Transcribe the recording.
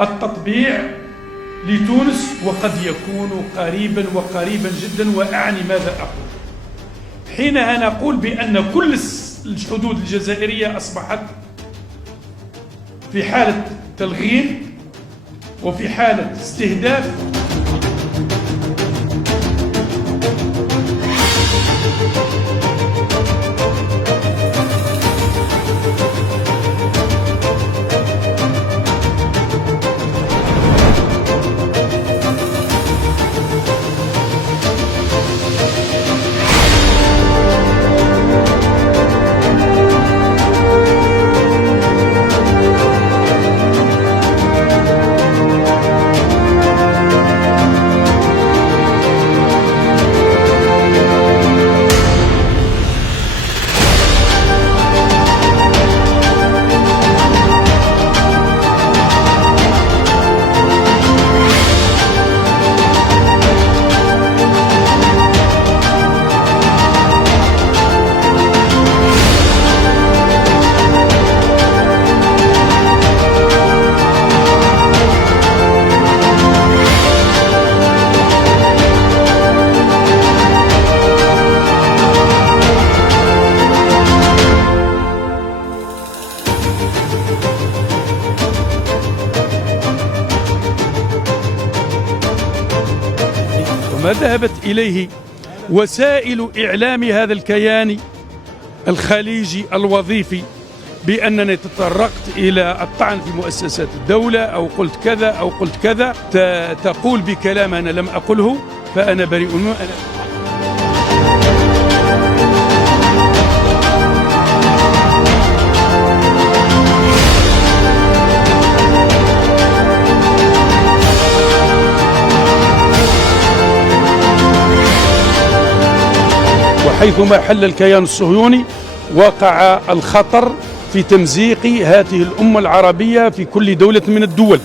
التطبيع لتونس وقد يكون قريبا جدا، وأعني ماذا أقول حينها نقول بأن كل الحدود الجزائرية أصبحت في حالة تلغين وفي حالة استهداف. وما ذهبت إليه وسائل إعلام هذا الكيان الخليجي الوظيفي بأنني تطرقت إلى الطعن في مؤسسات الدولة أو قلت كذا أو قلت كذا، تقول بكلام أنا لم أقله فأنا بريء منه. وحيثما حل الكيان الصهيوني وقع الخطر في تمزيق هذه الأمة العربية في كل دولة من الدول.